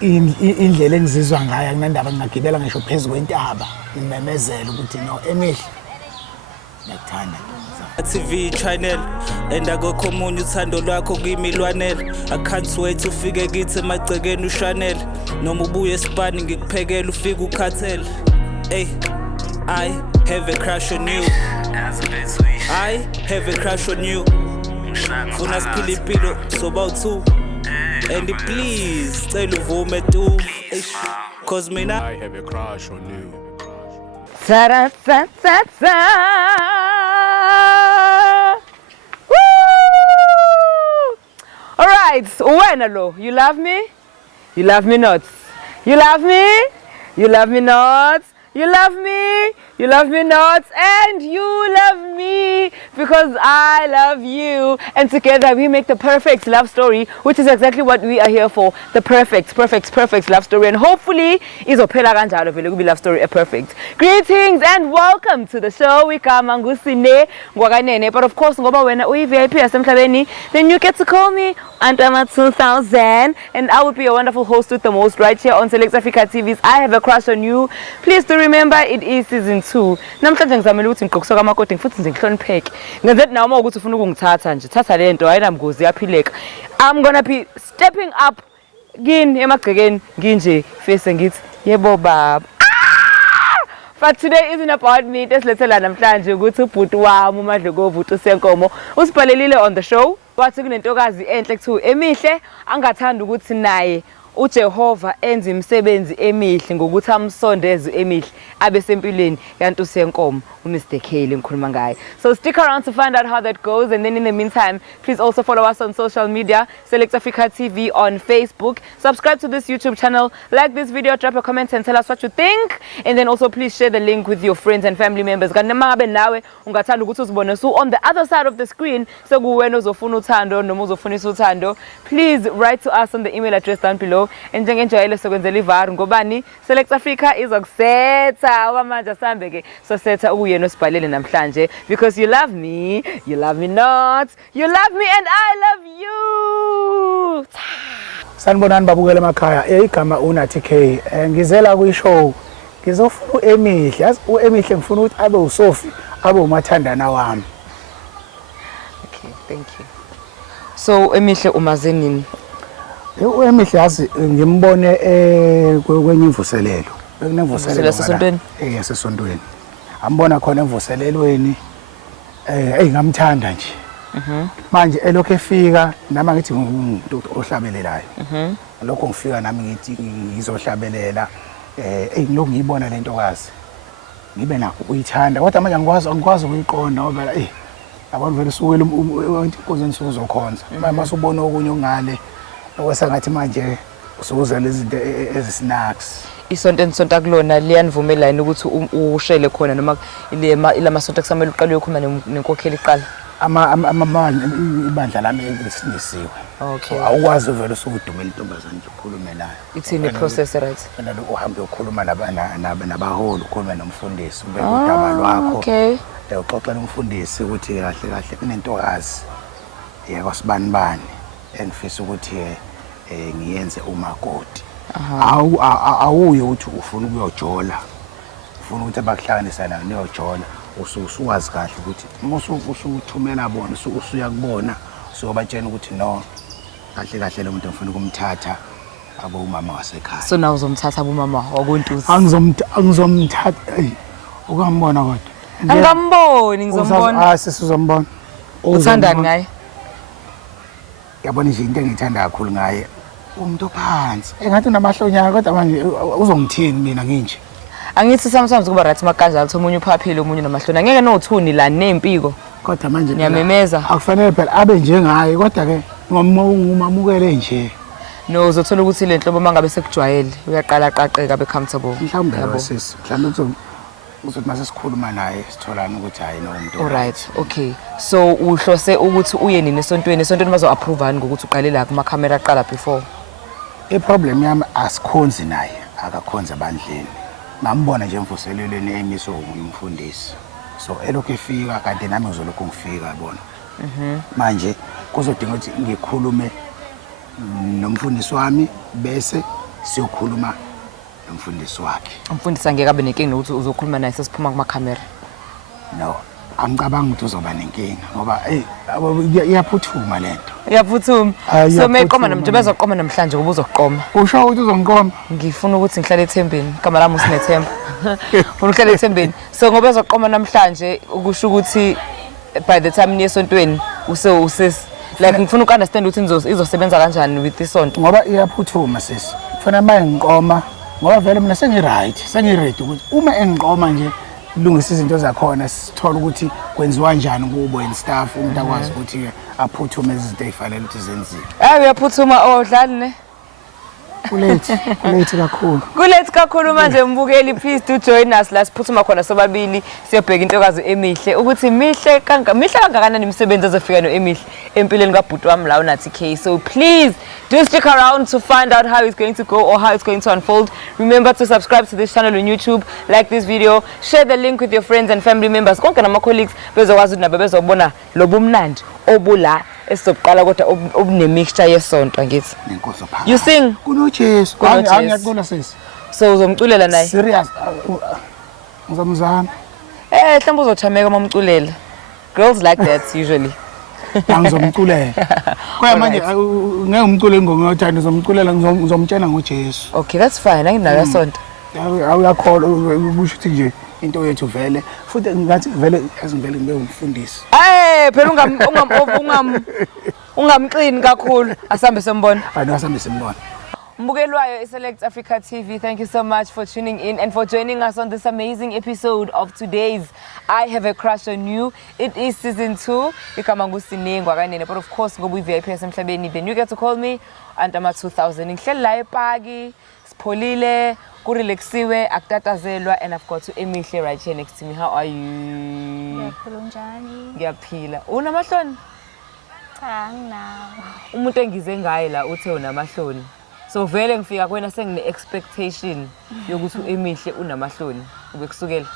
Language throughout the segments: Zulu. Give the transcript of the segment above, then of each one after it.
indlela engizizwa ngayo kunandaba ngingagibela ngisho phezulu kwentaba ngimemezela ukuthi no Emihle ngiyakuthanda TV channel and akukho umunye uthando lwakho kimi lwanele I can't wait ufike kithi emagcekeni uShanel noma ubuye esipani ngikuphekela ufike ukhathele hey I have a crush on you I have a crush on you Funa siphila impilo soba u2 and please cela uvume tu cause mina I have a crush on you. Ta ta ta ta. Woo! All right, wena lo, you love me? You love me not? You love me? You love me not? You love me? You love me not? And you love me because I love you. And together we make the perfect love story, which is exactly what we are here for. The perfect love story. And hopefully, izophela kanjalo vele kubi love story perfect. Greetings and welcome to the show. Igama ngusine ngwakanene. But of course, ngoba wena uyi-VIP yasemhlabeni, then you get to call me Antama 2000. And I will be your wonderful host with the most right here on Select Africa TV's I Have a Crush on You. Please do remember, it is season 2. Namhlanje ngizamela ukuthi ngiqokusoka amakoti futhi nje ngihlonipheke. Ngenze nawe uma ukuthi ufuna ukungithatha nje, thatha le nto ayinamgozi yaphileka. I'm going to be stepping up kini emagcekeni nginje face ngithi yebo baba. But today isn't about me. Desilethela namhlanje ukuthi ubhuti wami uMadlokovu uSenkomo usibhalelile on the show. Wathi kunentokazi enhle kuthiwa Emihle angathanda ukuthi naye uJehova enza imisebenzi emihle ngokuthi amsondeze Emihle abe sempilweni yantu Senkomo uMr Kale engikhuluma ngaye. So stick around to find out how that goes, and then in the meantime please also follow us on social media, Select Africa TV on Facebook, subscribe to this YouTube channel, like this video, drop a comment and tell us what you think, and then also please share the link with your friends and family members. Kanti mangabe nawe ungathanda ukuthi uzibone on the other side of the screen sekuwena uzofuna uthando noma uzofunisa uthando, please write to us on the email address down below. And njengenjayelo sokwenzela ivaru ngobani Select Africa izokusetha okwamanje asambe ke so setha uyena osibhalele namhlanje because you love me not, you love me and I love you. Sanibonani babukela emakhaya igama uNathi K ngizela kuyishow ngizofuna uEmihle yazi uEmihle ngifuna ukuthi abe uSophie abe umathandana wami. Okay, thank you. So Emihle umazenini uEmihle yazi ngimbone kwenye imvuselelo bekunemvuselelo sesontweni yasesontweni ambona khona emvuselelweni ngamthanda nje manje elokho efika nami ngithi umuntu ohlabelelayo lokho ngifika nami ngithi ngizohlabelela ngiloko ngiyibona lento kazi ngibe nakho uyithanda kodwa manje angikwazi ukuyiqonda ngoba abantu vele suwela inkosi enisuku zokhonza mase ubona okunye ongale okwasengathi manje usukuza lezi zinto ezisinacks isonto ensonto kulona liyanivumelana ukuthi ushele khona noma ilamasonto kusamele uqale uyokhuluma nenkokheli iqala ibandla lami elisinisiwe. Okay. Awukwazi vele usukudumela intombazane nje ukhulume nayo. Ithini process right? Fanele uhambe ukhuluma nabaholi ukhulume nomfundisi ube udaba lwakho. Okay. Uxoxela umfundisi ukuthi kahle kahle kunentokazi yakwasibanibani engifisa ukuthi ngiyenze umakoti. Awuye uthi ufuna ukuyojola. Ufuna ukuthi abakuhlanganisa nayo niyojola. Usuwazi kahle ukuthi usuthumela bona usuyakubona sobatshena ukuthi no kahle kahle lo muntu ngifuna ukumthatha abo umama wasekhaya. So now uzomthatha abomama wakontusi. Angizomthatha ukambona kodwa. Angamboni ngizombona. Sizombona. Uthandani ngaye? Yabona nje into engithanda kakhulu ngaye umuntu ophansi. Engathi unamahlonyana kodwa manje uzongithini mina nginje. Angithi sometimes kuba right makanjalo omunye uphaphile omunye namahlona ngeke nothuni la nempiko kodwa manje ngiyamemeza akufanele phela abe njengaye kodwa ke ngomamukele nje no uzothola ukuthi le nhlobo mangabe sekujwayele uyaqala qaqeka be comfortable mhlawumbe yabosisi mhlawumbe uzothi mase sikhuluma naye sitholana ukuthi hayi no umuntu all right okay so uhlose ukuthi uye nini esontweni bazo approveani ngokuthi uqale la kuma camera aqala before problem yami asikhonzi naye akakhonza bandleni ngambona nje emvuselelweni emiswe umfundisi so elokho efika kanti nami ngizolokho ngifika yabona manje kuzodinga ukuthi ngikhulume nomfundisi wami bese siyokhuluma nomfundisi wakhe. Umfundisi angeke abe nenkinga ukuthi uzokhuluma naye sesiphuma kuma camera. No, angicabangi ukuthi uzoba nenkinga ngoba iyaphuthuma lento. Iyaphuthuma. So mayiqoma namntu bezoqoma namhlanje kuba uzoqoma. Usho ukuthi uzongiqoma? Ngifuna ukuthi ngihlale ethembeni. Igama lami usinethemba. Ufuna ukuhlala ethembeni. So ngoba ezoqoma namhlanje ukusho ukuthi by the time niyesontweni like ngifuna ukunderstand ukuthi izosebenza kanjani with isonto. Ngoba iyaphuthuma sisi. Kufanele manje ngiqoma ngoba vele mina sengi-right, sengi-ready ukuthi uma engiqoma nje lungisa izinto zakhona sithola ukuthi kwenziwa kanjani kubo and staff umuntu akwazi ukuthi aphuthume izinto ezifanele ukuthi zenziwe. Uyaphuthuma odlali ne? Kulethe kakhulu. Kulethe kakhulu manje mbukeli, please do join us la siphuthuma khona sobabili siyobheka intokazi emihle ukuthi mihle kangakanani imisebenzi ezofika noEmihle empilweni kaBhuti wami la unathi K. So please do stick around to find out how it's going to go or how it's going to unfold. Remember to subscribe to this channel on YouTube, like this video, share the link with your friends and family members. Konke nama colleagues bezokwazi nabo bezobona lobumnandi obula esizoqala kodwa obunemixture yesonto ngithi. Nenkosi phakathi. You sing? KunoJesu. Angiyaqola sisi. So uzomculela naye? Serious. Ngizamzama. Mhlawumbe uzochameka mamculela. Girls like that usually. Angizomculela. Kwaye manje ngeke umcule ngomthando ngizomculela ngizomtshela ngoJesu. Okay, that's fine. Anginayo sonto. Awuyakholwa ubusho ukuthi nje into yethu vele futhi ngathi vele azingivele ngibe umfundisi. Phela ungamqini kakhulu asambe sembona. Asambe sembona. Mbukelwayo iSelect Africa TV, thank you so much for tuning in and for joining us on this amazing episode of today's I Have a Crush on You. It is season 2. Igama nguSinengwa kanene, but of course ngoba uVIP yasemhlabeni, then you get to call me Antama 2000. Ngihleli la ePaki, sipholile, kurelaxiwe, akutatazelwa, and I've got to Emihle right here next to me. How are you? Ngiyaphila. Unamahloni? Cha, nginawo. Umuntu engize ngaye la uthe unamahloni. So vele ngifika kwena sengine expectation yokuthi uEmihle unamahloni. Ubekusukela?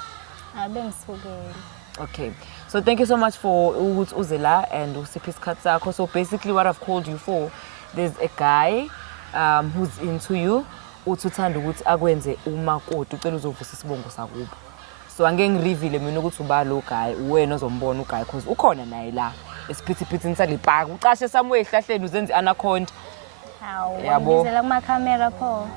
Abengisukela. Okay. So thank you so much for ukuthi uze la and usiphe isikhathi sakho. So basically what I've called you for, there's a guy who's into you. Uthi uthanda ukuthi akwenze umakoti ucela uzovusa isibongo sakubo. So angeke ngireveal mina ukuthi uba lo guy uwena ozombona uguy because ukhona naye la esiphithiphithi saliPaki. Ucashe Samuel ehlahleni uzenze anaconda. Yabo. Ngizela kuma camera pho.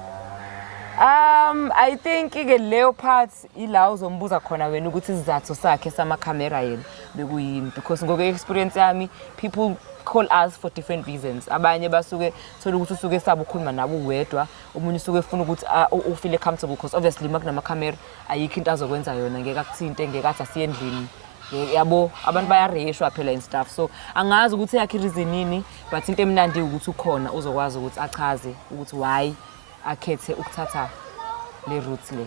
I think ke leyo part ila uzombuza khona wena ukuthi isizathu sakhe sama camera yena bekuyini because ngoku experience yami people call us for different reasons. Abanye basuke thola ukuthi usuke esaba ukukhuluma nabo uwedwa, umunye usuke ufuna ukuthi u feel comfortable because obviously makunama camera ayikho into azokwenza yona ngeke akuthinte ngeke athi asiyendlini. Yabo abantu bayareshwa phela and stuff. So angazi ukuthi yakhe reason nini, but into emnandi ukuthi ukhona uzokwazi ukuthi achaze ukuthi why akhethe ukuthatha le route le.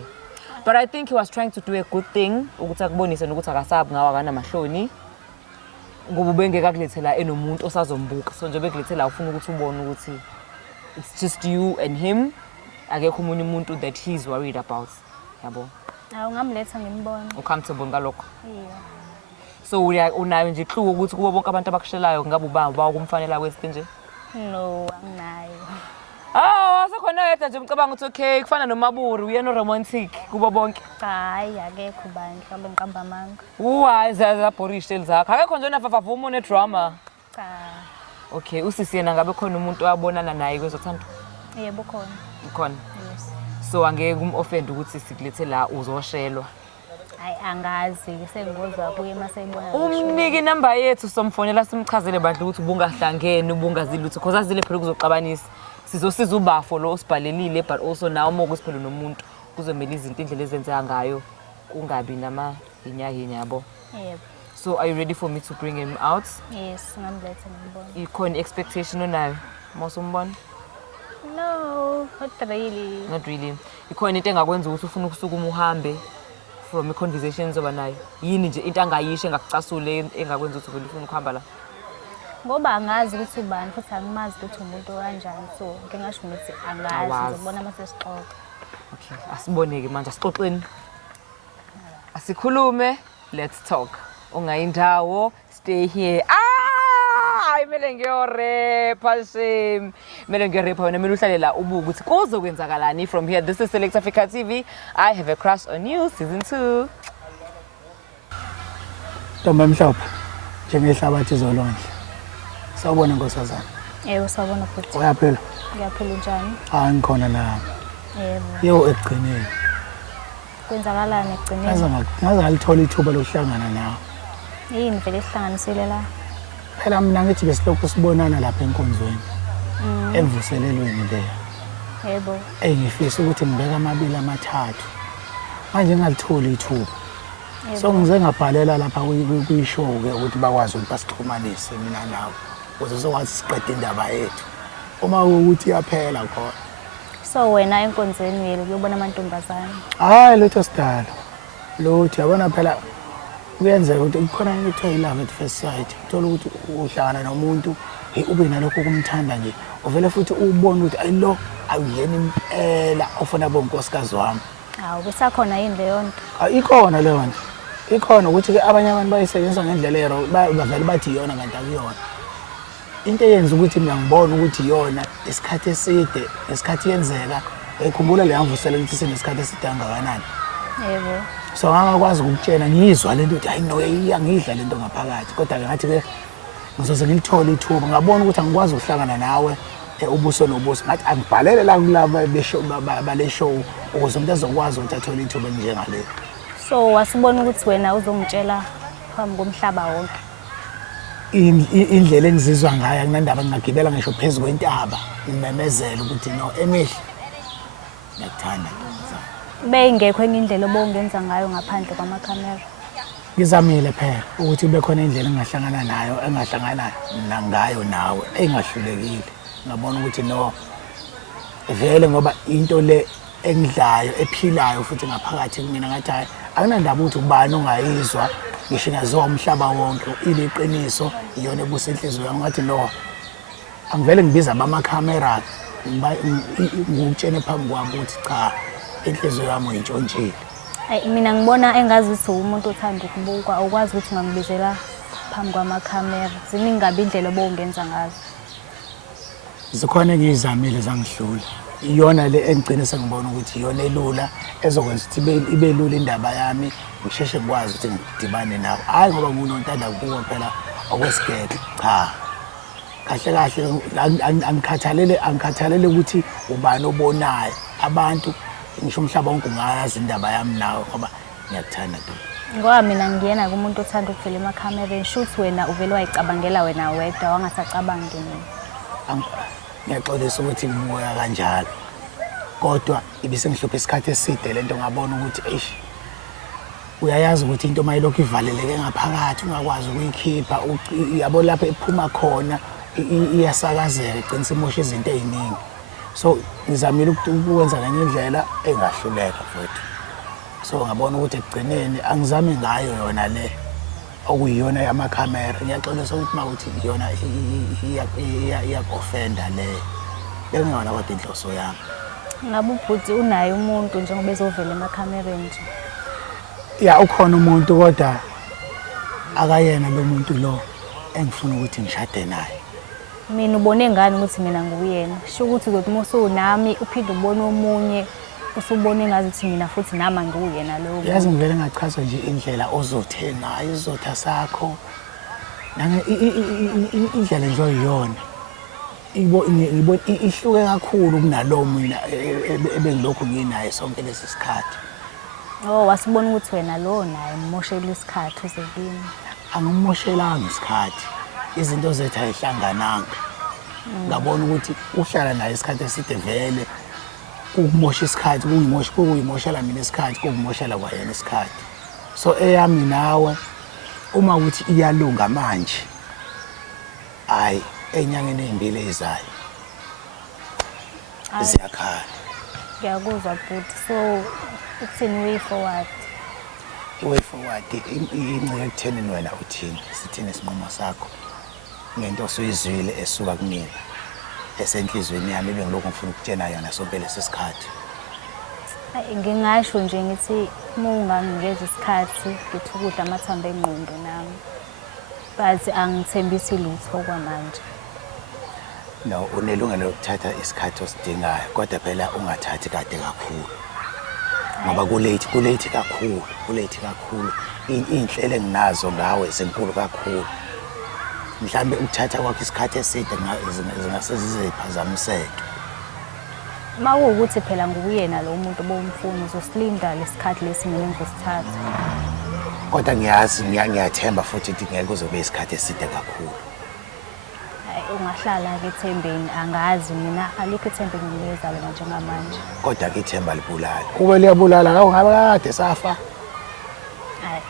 But I think he was trying to do a good thing ukuthi akubonise nokuthi akasabi ngawa kana mahloni. Ngoba ubengeke akulethela enomuntu osazombuka. So nje bekulethela ufuna ukuthi ubone ukuthi it's just you and him. Akekho umunye umuntu that he's worried about. Yabo. Ungamletha ngimbone. Ucomfortable ngalokho. Yeah. So unayo nje clue ukuthi kubo bonke abantu abakushelayo ngabe ubaba kumfanele kwesite nje? No, anginayo. Asekhona yedwa nje umcabanga ukuthi okay kufana noMaburu uyena romantic kubo bonke. Hayi akekho bani mhlawumbe ngiqamba amanga. Why za borishe lizakho? Akekho nje nafafavumo one drama. Cha. Okay, usisi yena ngabe khona umuntu wabonana naye kwezothando? Yebo khona. Ukhona. Yes. So angeke umoffend ukuthi sikulethe la uzoshelwa. Hayi angazi sengozwa kuye masayibona. Umniki number yethu somfonela simchazele bandla ukuthi ubungahlangene ubungazili lutho because azile phela kuzoxabanisa. Sizosiza ubafo lo osibhalelile but also nawo uma kusiphela nomuntu kuzomela izinto indlela ezenzeka ngayo kungabi nama inyahinya yabo. Yebo. So are you ready for me to bring him out? Yes, ngamletha ngimbone. Ikhona expectation onayo masumbona? No, not really. Not really. Ikhona into engakwenza ukuthi ufuna ukusukuma uhambe from conversations oba nayo. Yini nje into angayisho engakucasule engakwenza ukuthi vele ufuna ukuhamba la? Ngoba angazi ukuthi ubani futhi angimazi ukuthi umuntu kanjani, so ngeke ngasho ukuthi angazi ngizobona mase sixoxa. Okay, asiboneke manje asixoxeni. Asikhulume, let's talk. Ungayindawo, stay here. mele ngiyorepa shame. Mele ngiyorepa wena mele uhlale la ubuka ukuthi kuzokwenzakalani from here. This is Select Africa TV. I have a crush on you season 2. Ntombi emhlophe njengehlabathi izolondla. Sawubona nkosazana. Yebo sawubona futhi. Uyaphila? Ngiyaphila njani? Hayi ngikhona la. Yebo. Yo ekugcineni. Kwenzakalani ekugcineni? Ngaze ngalithola ithuba lokuhlangana nawe. Yini vele ehlanganisile la? Phela mina ngithi besilokhu sibonana lapha enkonzweni. Emvuselelweni leya. Yebo. Ngifisa ukuthi ngibeka amabili amathathu. Manje ngalitholi ithuba. Yebo. So ngize ngabhalela lapha kuyishow ke ukuthi bakwazi ukuthi basixhumanise mina nawe. Ukuze sokwazi siqede indaba yethu. Uma ukuthi iyaphela khona. So wena enkonzweni yelo kuyobona amantombazane. Hayi letho sidalo. Lothi yabona phela kuyenzeka ukuthi kukhona into ekuthiwa i-love at first sight. Uthola ukuthi uhlangana nomuntu ube nalokho kumthanda nje. Uvele futhi ubone ukuthi ayilo awuyena impela ofuna bonkosikazi wami. Hawu besakhona yini leyo nto? Ikhona leyo nto. Ikhona ukuthi ke abanye abantu bayisebenzisa ngendlela ero bavele bathi iyona kanti akuyona. Into eyenza ukuthi mina ngibone ukuthi iyona isikhathi eside, isikhathi yenzeka, ekhumbula le yamvusela ukuthi sinesikhathi eside kangakanani. Yebo. So ngakwazi ukutshela ngizwa lento ukuthi hayi no iyangidla lento ngaphakathi kodwa ke ngathi ke ngizoze ngilithole ithuba ngabona ukuthi angikwazi ukuhlangana nawe ubuso nobuso ngathi angibhalele la kulaba beshow bale show ukuze umuntu ezokwazi ukuthi athole ithuba njengale. So wasibona ukuthi wena uzongitshela phambi komhlaba wonke. Indlela engizizwa ngayo kunandaba ngingagibela ngisho phezulu kwentaba ngimemezela ukuthi no emihle ngiyakuthanda Beyingekho enye indlela obongenza ngayo ngaphandle kwamakhamera. ngizamile phela ukuthi kube khona indlela engahlangana nayo engahlangana ngayo nawe engahlulekile ngabona ukuthi no vele ngoba into le engidlayo ephilayo futhi ngaphakathi kumina ngathi hayi akunandaba ukuthi ubani ongayizwa ngisho nazo umhlaba wonke iliqiniso iyona ebusa inhliziyo yami ngathi no angivele ngibiza abamakhamera ngikutshene phambi kwabo ukuthi cha inhliziyo yami uyintshontshile. Mina ngibona engazi ukuthi umuntu othanda ukubukwa ukwazi ukuthi ngangibizela phambi kwamakhamera. Ziningi kabi indlela obongenza ngazo. Zikhona ngizamile zangihlula. Iyona le engigcina sengibona ukuthi iyona elula ezokwenza ukuthi ibe lula indaba yami ngisheshe ngikwazi ukuthi ngidibane nawe. Hayi ngoba nginontanda kuwo phela okwesigeke cha. Kahle kahle angikhathalele ukuthi ubani obonayo abantu ngisho umhlaba wonke ungayazi indaba yami nawe ngoba ngiyakuthanda tu. Ngoba mina ngiyena kumuntu othanda ukuvela emakhamereni shuthi wena uvele wayicabangela wena wedwa wangasacabangi mina. Ngiyaxolisa ukuthi ngimoya kanjalo. Kodwa ibisengihlupha isikhathi eside lento ngabona ukuthi eish uyayazi ukuthi into mayilokhu ivaleleke ngaphakathi ungakwazi ukuyikhipha yabo lapha ephuma khona iyasakazeka igcina imosha izinto eziningi. So ngizamile ukwenza nganye indlela engahluleka futhi. So ngabona ukuthi ekugcineni angizami ngayo yona le okuyiyona yamakhamera. Ngiyaxolisa ukuthi mawuthi iyona iyakofenda le. Bengiyona kodwa inhloso yami. Ngabe ubhuti unaye umuntu njengoba ezovela emakhamereni nje. Ya ukhona umuntu kodwa akayena lo muntu lo engifuna ukuthi ngishade naye. Mina ubone ngani ukuthi mina nguyena? Sho ukuthi uzothi musunami uphinde ubone omunye usubone ngazi ukuthi mina futhi nama nguyena lo. Yazi ngivele ngachaza nje indlela ozothe ngayo izotha sakho. Nange indlela nje oyiyona. Ngibona ihluke kakhulu kunalo mina ebengilokhu nginaye sonke lesi sikhathi. Oh wasibona ukuthi wena lo naye umoshela isikhathi uze kimi. Angimoshelanga isikhathi. Izinto zethu ayihlangananga. Ngabona ukuthi uhlala naye isikhathi eside vele ukumosha isikhathi kuyimoshela mina isikhathi kungimoshela kwayena isikhathi. So eyami nawe uma ukuthi iyalunga manje hayi enyangeni ezimbili ezayo ziyakhala. Ngiyakuzwa bhuti. So uthini way forward? Way forward inceke ekuthenini wena uthini sithini isinqumo sakho ngento osuyizwile esuka kumina esenhlizweni yami bengilokhu ngifuna ukutshena yona sonke lesi sikhathi. Ngingasho nje ngithi uma unganginikeza isikhathi ngithi ukudla amathambo engqondo nami. but angithembisi lutho kwamanje. No, unelungelo lokuthatha isikhathi osidingayo kodwa phela ungathathi kade kakhulu. Ngoba kulate kakhulu. Inhlelo enginazo ngawe senkulu kakhulu. Mhlambe ukuthatha kwakho isikhathi eside zingaseziphazamiseke. Mawukuthi phela nguyena lo muntu bomfuna uzosilinda lesikhathi lesimene ngizosithatha. Kodwa ngiyathemba futhi ukuthi ngeke kuzobe isikhathi eside kakhulu. Ungahlala ke ethembeni angazi mina alikho ithemba engileza lona njengamanje. Kodwa ke ithemba libulala. Kube liyabulala ngawungabe kade safa. Hayi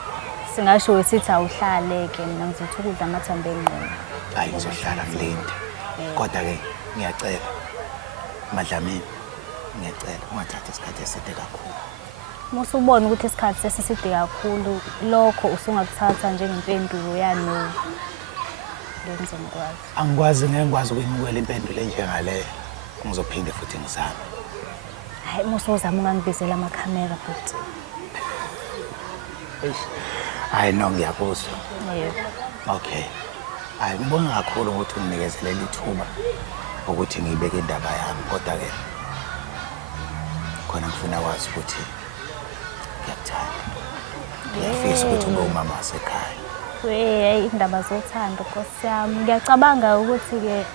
singasho sithi awuhlale ke mina ngizothi ukudla amathambo engqondo. Hayi ngizohlala ngilinde. Kodwa ke ngiyacela Madlamini ngiyacela ungathatha isikhathi eside kakhulu. Musu ubona ukuthi isikhathi sesiside kakhulu lokho usungakuthatha njengempendulo yano. Angikwazi ngeke ukuyimukela impendulo enjengaleyo. Ngizophinde futhi ngizame. Hayi musu uzama ungangibizela amakhamera futhi. Hayi no ngiyakuzwa. Yebo. Okay. Hayi ngibonga kakhulu ukuthi unginikezele ithuba ukuthi ngibeke indaba yami kodwa ke khona ngifuna kwazi ukuthi ngiyakuthanda. Ngiyafisa ukuthi ube umama wasekhaya. Hey indaba zothando Nkosi yami ngiyacabanga ukuthi ke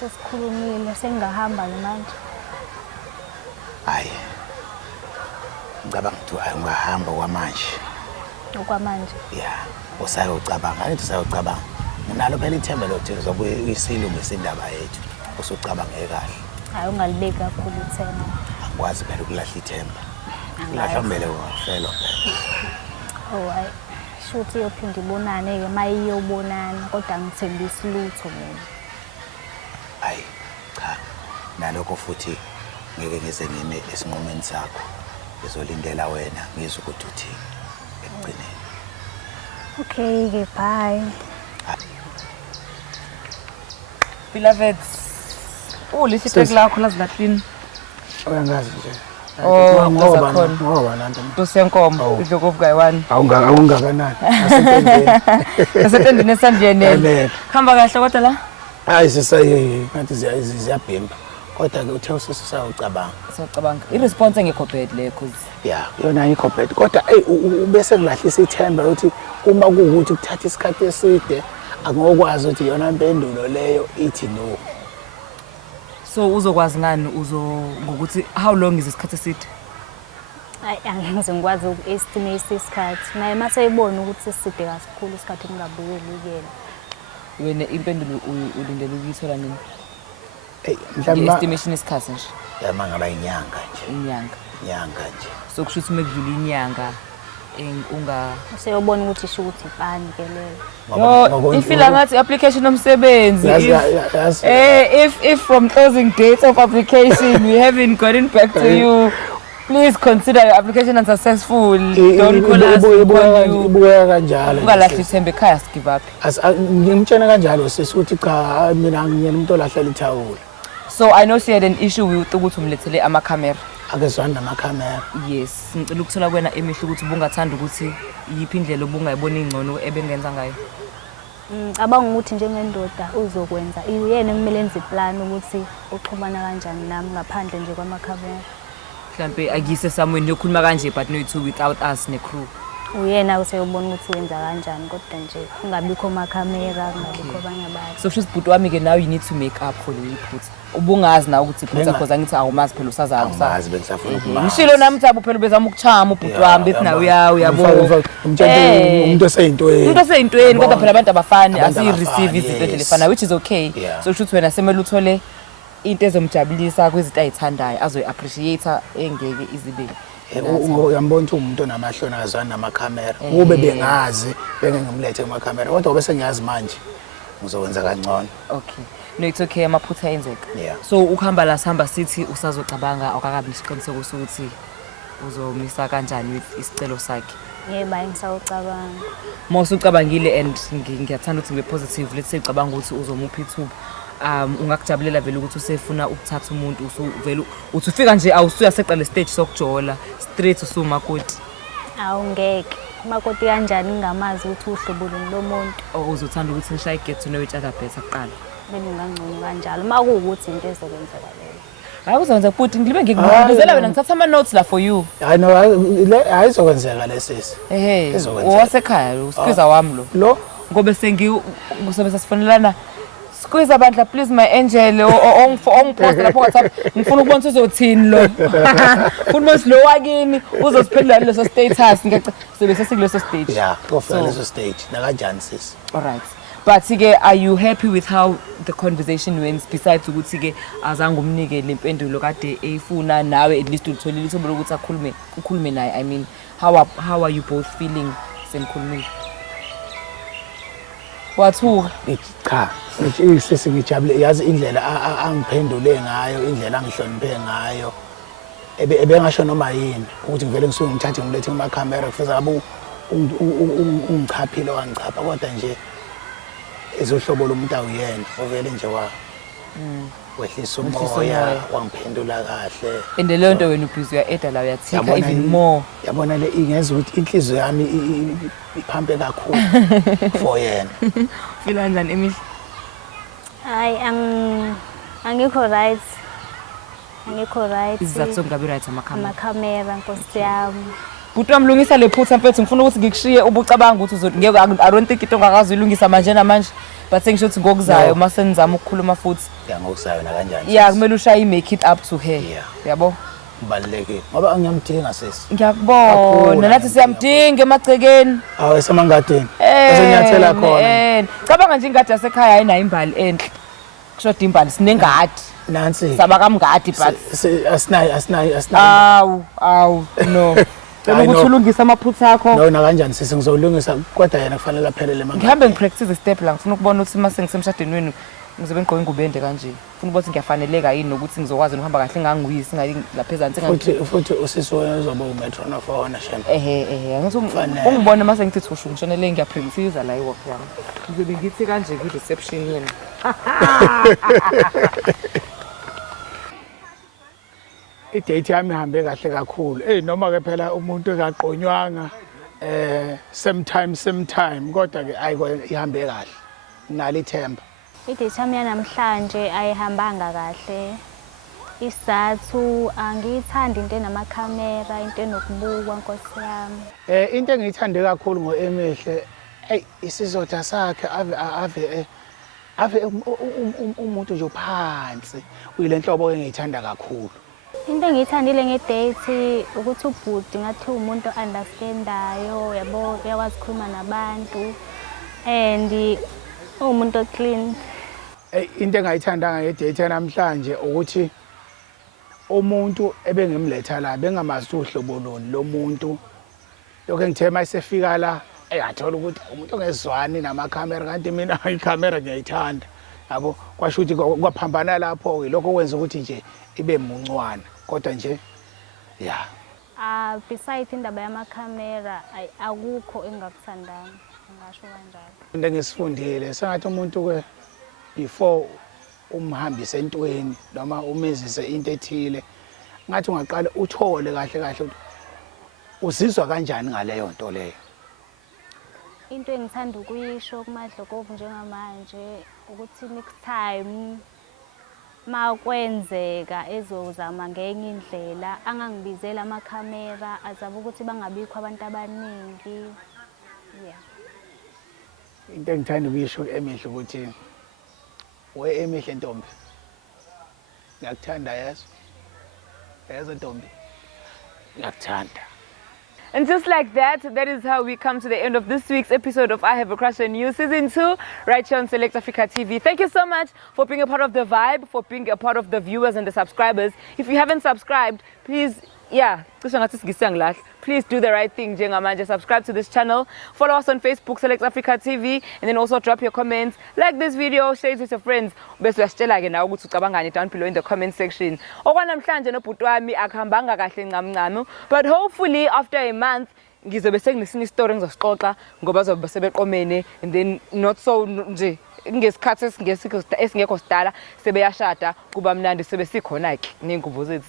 sesikhulumile sengahamba manje. Hayi ngicabanga ukuthi ungahamba kwamanje. Okwamanje. Yeah, usayocabanga, angithi usayocabanga. Nalo phela ithemba lokuthi uzobuye uyisilungisa indaba yethu. Usucabange kahle. Hayi ungalibeki kakhulu ithemba. Angikwazi phela ukulahla ithemba. Ulahlambele wafela phela. Oh hayi. Shuthi yophinda ibonane ke mayiyobonana kodwa ngithembisi lutho mina. Hayi cha. Nalokho futhi ngeke ngize ngime esinqumeni sakho. Ngizolindela wena ngizwe ukuthi uthini ekugcineni. Okay ke bye. Beloveds. Lifetek lakho lazilahlini. Uyangazi nje. Ngoba nanto. Dosenkomo idlokofu kayi1. Awungakanani. Asentendeni. Asentendeni esandleni. Khamba kahle kodwa la? Hayi sisaye ngathi ziyabhimba. Kodwa ke uthe usisawucabanga. Sawucabanga. I-response engekho bad le cause yeah, yona ayikho bad. Kodwa bese kulahlisa ithemba ukuthi uma kuwukuthi kuthatha isikhathi eside angokwazi ukuthi yona impendulo leyo ithi no. So uzokwazi ngani ngokuthi how long is isikhathi eside? Angeke ngikwazi uku-estimate isikhathi. Naye mase ibona ukuthi seside kakhulu isikhathi ngingabuyeli kuyena. Wena impendulo ulindele ukuyithola nini? Mhlawumbe estimation isikhathi nje. Yamangaba inyanga nje. Inyanga nje. So kusho ukuthi mekudlula inyanga useyobona ukuthi isho ukuthi ipani ke leyo. Ifila ngathi application omsebenzi. If from closing date of application we haven't gotten back to you, please consider your application unsuccessful. Don't call us. Ibuka kanjalo. Ungalahli ithemba ekhaya sigive up. Ngimtshena kanjalo sesithi cha mina ngiyena umuntu olahlela ithawula. So I know she had an issue with ukuthi umlethele ama-camera. Akezwani namakhamera. Yes, ngicela ukuthola kwena emihle ukuthi ubungathanda ukuthi yiphi indlela obungayibona ingcono ebengenza ngayo. Abanga ukuthi njengendoda uzokwenza uyena kumele enze iplan ukuthi uxhumana kanjani nami ngaphandle nje kwamakhamera. Mhlambe akise somewhere niyokhuluma kanje but no two without us ne crew. Uyena useyobona ukuthi wenza kanjani kodwa nje kungabikho amakhamera kungabikho abanye abantu. So she's bhuti wami ke now you need to make up for the input. Ubungazi na ukuthi iphutha because angithi awumazi phela usazayo usazi bengisafuna ukumazi. Ngishilo nami thabo phela bezama ukuchama ubhuti wami bethi nawe uyabo. Umuntu oseyintweni. Umuntu oseyintweni kodwa phela abantu abafani asi-receive izinto endlefana which is okay. So kusho ukuthi wena semele uthole into ezomjabulisa kwizinto ayithandayo azoyi-appreciate engeke izibe. Uyambona ukuthi umuntu onamahloni akazwani namakhamera. Kube bengazi bengengimlethe kumakhamera kodwa bese ngiyazi manje ngizokwenza kangcono. Okay. No, it's okay amaphutha ayenzeka. Yeah. So ukuhamba la sihamba sithi usazocabanga awukakabi isiqiniseko sokuthi uzomisa kanjani with isicelo sakhe. Yebo ngisawucabanga. Mose ucabangile and ngiyathanda ukuthi ngibe positive let's say ucabanga ukuthi uzomupha ithuba. Ungakujabulela vele ukuthi usefuna ukuthatha umuntu usuvela uthi ufika nje awusuya seqala stage sokujola straight usumakoti. Awungeke. makoti kanjani ngingamazi ukuthi uhlobo luni lomuntu. Uzothanda ukuthi nishaye get to know each other better kuqala. Beningangcono kanjalo makuwukuthi into ezokwenzeka leyo. Hayi kuzokwenza futhi ngibe ngikubuzela wena ngithatha ama notes la for you. I know ayizokwenzeka lesisi. Owasekhaya usikiza wami lo ngobe ngobe sasifonelana squeeze abandla please my angel ongipost lapho WhatsApp ngifuna ukubona uzothini lo ufuna lo wakini uzosiphendula leso status ngiyacela sebe sesikuleso stage. Yeah, profile leso stage nakanjani sis. All right. But ke are you happy with how the conversation went besides ukuthi ke azange umnike lempendulo kade efuna nawe at least utholile ithuba lokuthi ukhulume naye. I mean how are you both feeling semkhulumile? Wathuka cha sisi ngijabule yazi indlela angiphendule ngayo indlela angihloniphe ngayo ebengasho noma yini ukuthi ngivele ngisuke ngithathe ngilethe kuma camera kufeza abu ungichaphile wangichapha kodwa nje ezohlobo lomuntu awuyena ovele nje wehlisa umoya wangiphendula kahle and leyo nto wena ubhizi uya-eda la uyathika even more yabona le ingenza ukuthi inhliziyo yami iphampe kakhulu for yena. feel kanjani Emily? Hayi angikho right. Isizathu sokungabi right amakhamera nkosi yami. Bhuti wami lungisa lephutha mfethu ngifuna ukuthi ngikushiye ubucabanga ukuthi uzothi ngeke I don't think into ongakazi uyilungisa manje namanje but sengisho ukuthi ngokuzayo mase nizama ukukhuluma futhi. Ya ngokuzayo na kanjani? Yeah kumele ushaye make it up to her. Yabo? Kubalulekile ngoba angiyamdinga sisi. Ngiyakubona nathi siyamdinga emagcekeni. Awu esemangadini. Bese ngiyathela khona. Cabanga nje ingadi yasekhaya ayinayo imbali enhle. Kusho imbali sinengadi. Nansi. Saba kamngadi but asinayo. Awu no. Cela ukuthi ulungise amaphutha akho. No na kanjani sisi ngizolungisa kodwa yena kufanele aphelele manje. Ngihambe ngipractice step la ngifuna ukubona ukuthi mase ngisemshadweni wenu ngizobe ngigqoka ingubende kanje. Ngifuna ukuthi ngiyafaneleka yini nokuthi ngizokwazi ukuhamba kahle nganguyisi singayi laphezantsi futhi usisi wena uzoba umetron for wona shem. Ngithi ungibone mase ngithi thushu ngishonele ngiyapractice la iwork yami. Ngizobe ngithi kanje ku reception yena. Idate yami ihambe kahle kakhulu noma ke phela umuntu engaqonywanga same time kodwa ke ihambe kahle nalo ithemba. Idate yami yanamhlanje ayihambanga kahle. Isizathu angiyithandi into enamakhamera into enokubukwa nkosi yami. Into engiyithande kakhulu ngoEmihle isizotha sakhe ave umuntu nje phansi uyilenhlobo engiyithanda kakhulu. Into engiyithandile ngedate ukuthi ubhuti ngathi umuntu understandayo yabo uyakwazi ukukhuluma nabantu and umuntu clean. Into engayithandanga ngedate namhlanje ukuthi umuntu ebengimletha la bengamazi uhlobo loni lomuntu lokho ngithe mayisefika la athola ukuthi umuntu ongezwani namakhamera kanti mina ikhamera ngiyayithanda yabo kwasho ukuthi kwaphambana lapho lokho kwenza ukuthi nje ibe muncwana kodwa nje besides indaba yamakhamera akukho engakuthandanga ngisho kanjalo. Into engisifundile sengathi umuntu ke before umhambise entweni noma umezise into ethile ngathi ungaqala uthole kahle kahle uzizwa kanjani ngaleyo nto leyo. Into engithanda ukuyisho kumadlokovu njengamanje ukuthi next time makwenzeka ezozama ngenye indlela angangibizela amakhamera azaba ukuthi bangabikho abantu abaningi. Into engithanda ukuyisho Emihle ukuthi Emihle ntombi ngiyakuthanda yazo ntombi ngiyakuthanda. And just like that, that is how we come to the end of this week's episode of I Have a Crush on You, Season 2, right here on Select Africa TV. Thank you so much for being a part of the vibe, for being a part of the viewers and the subscribers. If you haven't subscribed, please, please do the right thing, njengamanje. Subscribe to this channel. Follow us on Facebook, Select Africa TV, and then also drop your comments. Like this video, share it with your friends. Bese uyasitshela ke nawe ukuthi ucabangani down below in the comment section. Okwanamhlanje nobhuti wami akuhambanga kahle ncamncamo, but hopefully after a month ngizobe sekunesinye story ngizosixoxa ngoba bazobe sebeqomene and then not so nje ngesikhathi esingekho sidala sebeyashada kuba mnandi sebe sikhona ke nengubo zethu.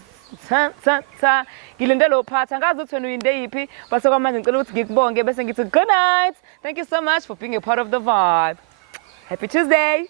ta. Ngilinde lo part angazi ukuthi wena uyinde yiphi base kwamanje ngicela ukuthi ngikubonge bese ngithi good night. Thank you so much for being a part of the vibe. Happy Tuesday.